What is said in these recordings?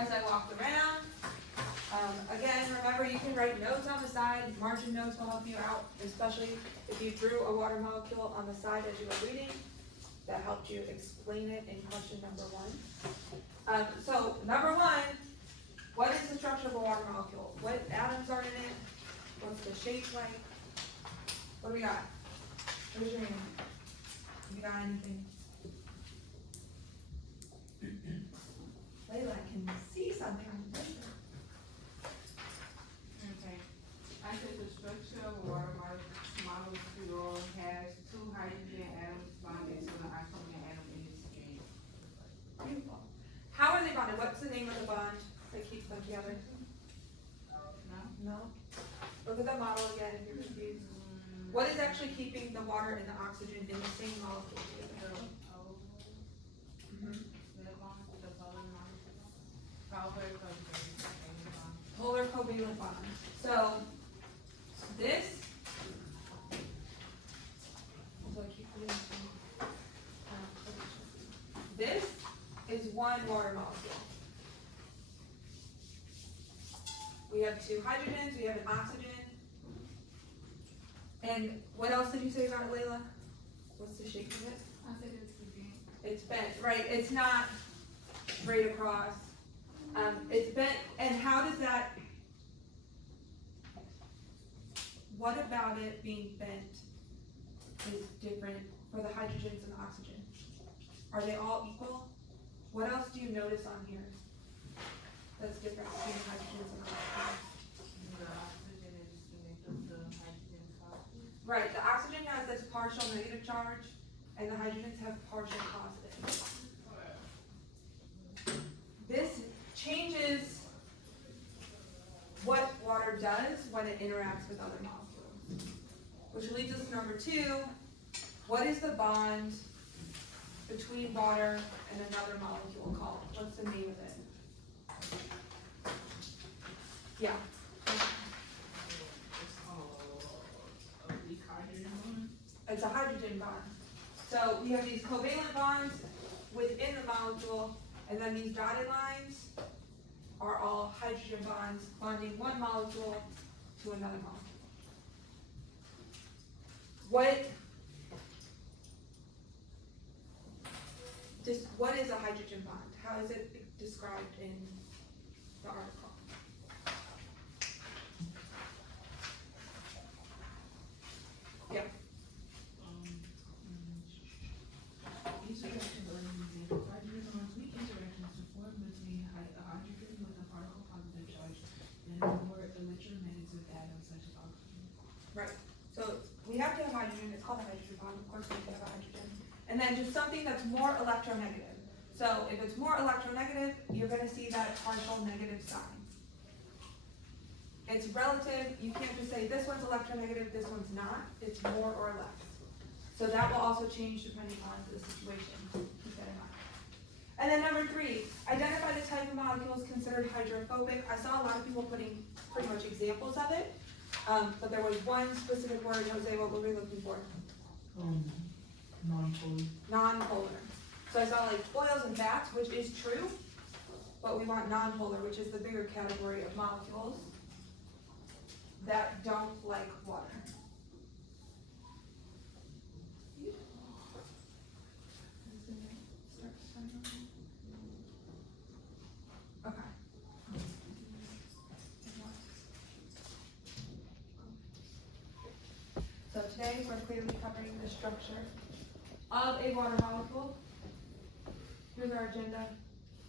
as I walked around. Again, remember you can write notes on the side. Margin notes will help you out, especially if you drew a water molecule on the side as you were reading. That helped you explain it in question number 1. So number 1, what is the structure of a water molecule? What atoms are in it? What's the shape like? What do we got? Raise your hand. You got anything? Layla, I can see something on the paper. Okay. I said the structure of a water molecule has 2 hydrogen atoms bonded to the oxygen atom in its stream. Beautiful. How are they bonded? What's the name of the bond that keeps them together? No? No? Look at the model again if you're confused. What is actually keeping the water and the oxygen in the same molecule together? Mhm. Polar covalent bond. So this, so I keep putting this is one water molecule. We have 2 hydrogens, we have an oxygen. And what else did you say about it, Layla? What's the shape of it? I said it's bent. It's bent, right? It's not straight across. It's bent, and how does that, what about it being bent is different for the hydrogens and oxygen? Are they all equal? What else do you notice on here that's different between hydrogens and oxygen? The oxygen is connected to hydrogen positive. Right, the oxygen has this partial negative charge, and the hydrogens have partial positive. This changes what water does when it interacts with other molecules. Which leads us to number 2. What is the bond between water and another molecule called? What's the name of it? Yeah. It's a hydrogen bond. So we have these covalent bonds within the molecule, and then these dotted lines are all hydrogen bonds bonding one molecule to another molecule. What is a hydrogen bond? How is it described in the article? Yeah. These reactions are an example. Hydrogen bonds weak interactions to form between a hydrogen with a particle positive charge and more electronegative atoms such as oxygen. Right. So we have to have hydrogen. It's called a hydrogen bond. Of course, we have to have a hydrogen. And then just something that's more electronegative. So if it's more electronegative, you're going to see that partial negative sign. It's relative. You can't just say this one's electronegative, this one's not. It's more or less. So that will also change depending on the situation. Keep that in mind. And then number 3, identify the type of molecules considered hydrophobic. I saw a lot of people putting pretty much examples of it, but there was one specific word. Jose, what were we looking for? Non-polar. Non-polar. So I saw like oils and fats, which is true, but we want non-polar, which is the bigger category of molecules that don't like water. Okay. So today we're clearly covering the structure of a water molecule. Here's our agenda.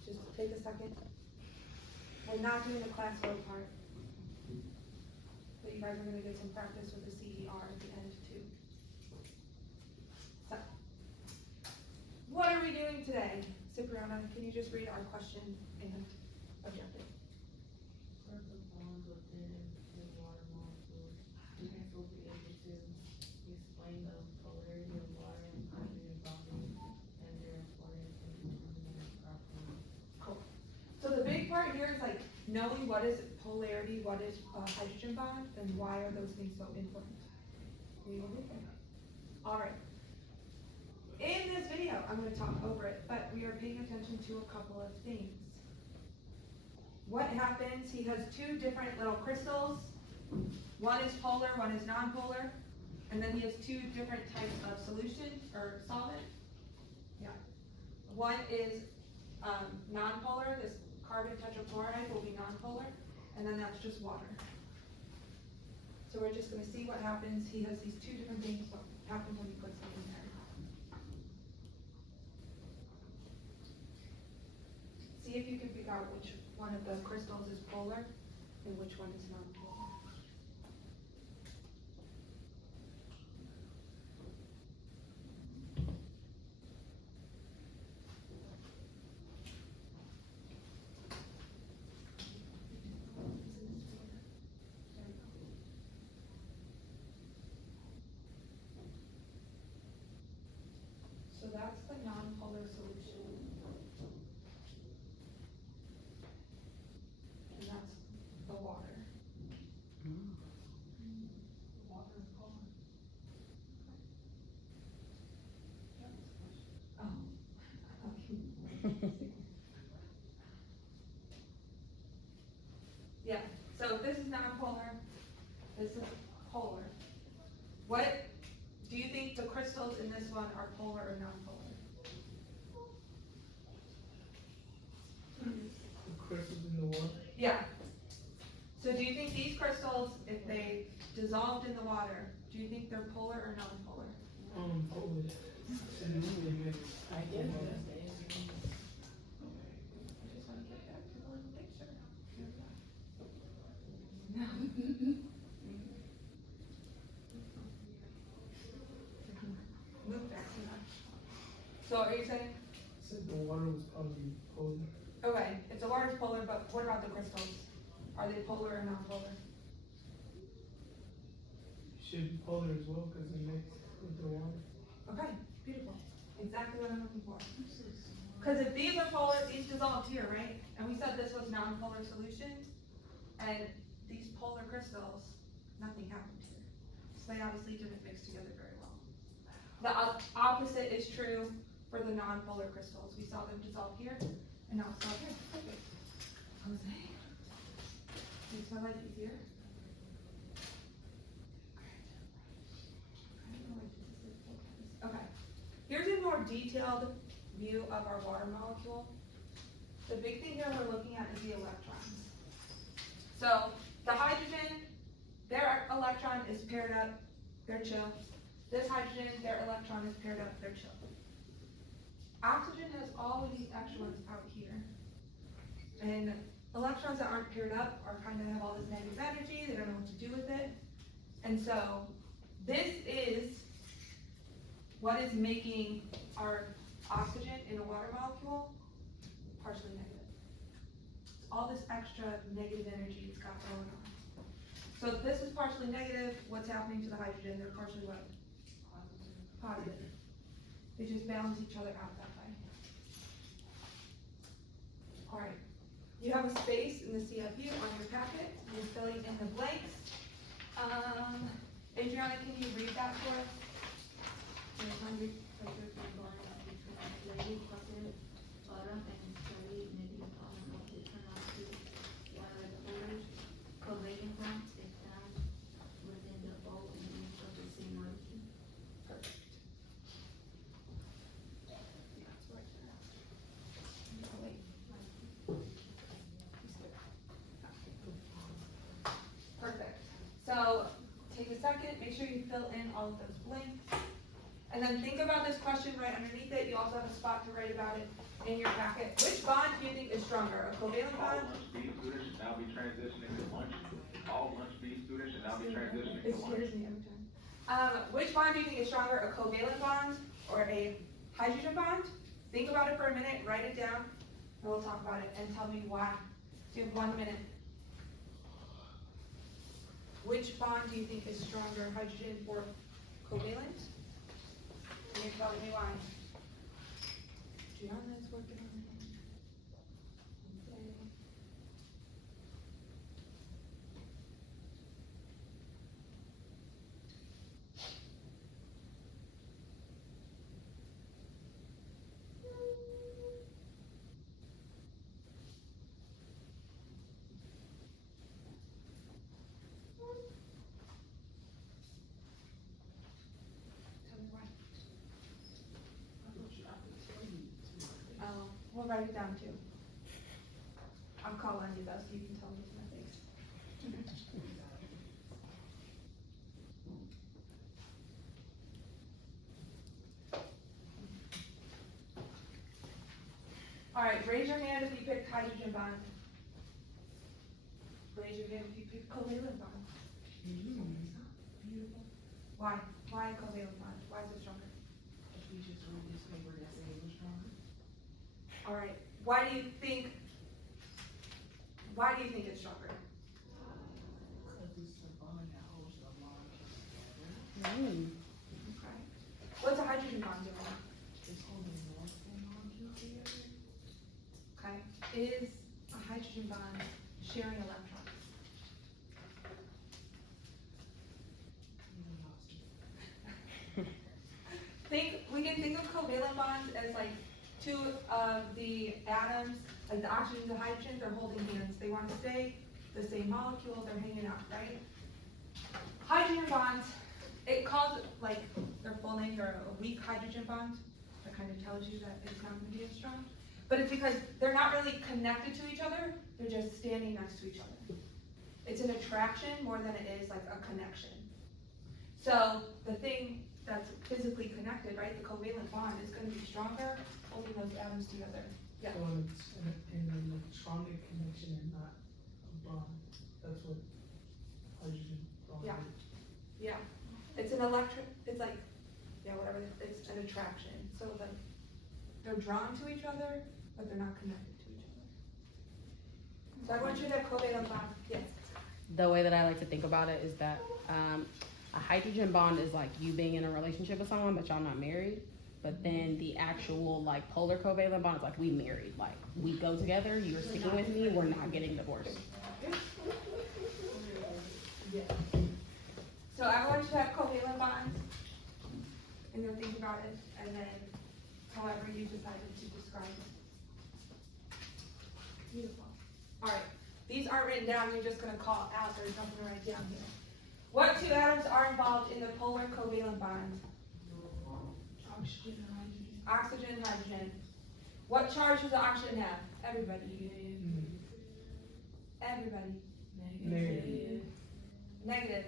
Just take a second. We're not doing the class work part. But you guys are going to get some practice with the CER at the end too. So, what are we doing today? Cipriana, can you just read our question and objective? Perfect bonds within the water molecules. Parents will be able to explain the polarity of water and hydrogen bonding and their importance in determining their properties. Cool. So the big part here is like knowing what is polarity, what is a hydrogen bond, and why are those things so important. We will get there. All right. In this video, I'm going to talk over it, but we are paying attention to a couple of things. what happens, he has two different little crystals. One is polar, one is non-polar. And then he has two different types of solution or solvent. Yeah. One is non-polar, this carbon tetrachloride will be non-polar, and then that's just water. So we're just gonna see what happens. He has these two different things, what happens when he puts them in there. See if you can figure out which one of the crystals is polar and which one is non-polar. So that's the non-polar solution. And that's the water. Water is polar. Oh. Yeah, so this is non-polar, this is polar. What, do you think the crystals in this one are polar or non-polar? The crystals in the water? Yeah. So do you think these crystals, if they dissolved in the water, do you think they're polar or non-polar? Polar. So they mix. I guess that's the answer. I just wanna get back to one picture. Here we go. Move back too much. So are you saying, Said the water was probably polar. okay, if the water is polar, but what about the crystals? Are they polar or non-polar? Should be polar as well because it mixed with the water. Okay, beautiful. Exactly what I'm looking for. Because if these are polar, these dissolved here, right? And we said this was non-polar solution, and these polar crystals, nothing happened here. So they obviously didn't mix together very well. The opposite is true for the non-polar crystals. We saw them dissolve here, and now dissolve here. Perfect. Jose, makes my life easier. Okay, here's a more detailed view of our water molecule. The big thing here we're looking at is the electrons. So the hydrogen, their electron is paired up, they're chill. This hydrogen, their electron is paired up, they're chill. Oxygen has all of these extra ones out here. And electrons that aren't paired up are kind of have all this negative energy, they don't know what to do with it. And so this is what is making our oxygen in a water molecule partially negative. All this extra negative energy it's got going on. So if this is partially negative, what's happening to the hydrogen? They're partially what? Positive. They just balance each other out that way. Alright, you have a space in the CFU on your packet. You're filling in the blanks. Adriana, can you read that for us? Lady positive bottom and slightly negative bottom of the turnout while the colors covalent bonds is found within the O and N of the same molecule. Perfect. Perfect. So take a second, make sure you fill in all of those blanks. And then think about this question right underneath it. You also have a spot to write about it in your packet. Which bond do you think is stronger, a covalent All bond? lunch B students should now be transitioning to lunch. All lunch B students should now be transitioning It to lunch. scares me every time. Which bond do you think is stronger, a covalent bond or a hydrogen bond? Think about it for a minute, write it down, and we'll talk about it, and tell me why. So you have 1 minute. Which bond do you think is stronger, hydrogen or covalent? And you're telling me why. Gianna's working on it. Okay. write it down too. I'll call on you though, so you can tell me to my face. Alright, raise your hand if you picked hydrogen bond. Raise your hand if you picked covalent bond. Beautiful. Why? Why covalent bond? Why is it stronger? We just read this paper that said it was stronger. Alright, why do you think it's stronger? Cause it's the bond that holds the molecules together. Okay. What's a hydrogen bond doing? It's holding multiple molecules together. Okay, is a hydrogen bond sharing electrons? Even lost it. We can think of covalent bonds as like two of the atoms, like the oxygen and the hydrogen, they're holding hands. They want to stay the same molecule, they're hanging out, right? Hydrogen bonds, it calls it, like, their full names are a weak hydrogen bond. That kind of tells you that it's not gonna be as strong. But it's because they're not really connected to each other, they're just standing next to each other. It's an attraction more than it is like a connection. So the thing that's physically connected, right, the covalent bond is gonna be stronger holding those atoms together. Yeah. So it's an electronic connection and not a bond. That's what hydrogen bond Yeah. is. Yeah, it's an it's like, yeah, whatever, it's an attraction. So like, they're drawn to each other, but they're not connected to each other. So I want you to covalent bond, yes. The way that I like to think about it is that a hydrogen bond is like you being in a relationship with someone, but y'all not married. But then the actual like polar covalent bond is like we married. Like we go together. You're sticking with me. We're not getting divorced. So I want you to have covalent bonds, and you'll think about it, and then however you decided to describe it. Beautiful. Alright, these aren't written down, you're just gonna call out, there's nothing to write down here. What two atoms are involved in the polar covalent bond? Oxygen and hydrogen. Oxygen, hydrogen. What charge does the oxygen have? Everybody. Mm. Everybody. Negative. Negative. Negative.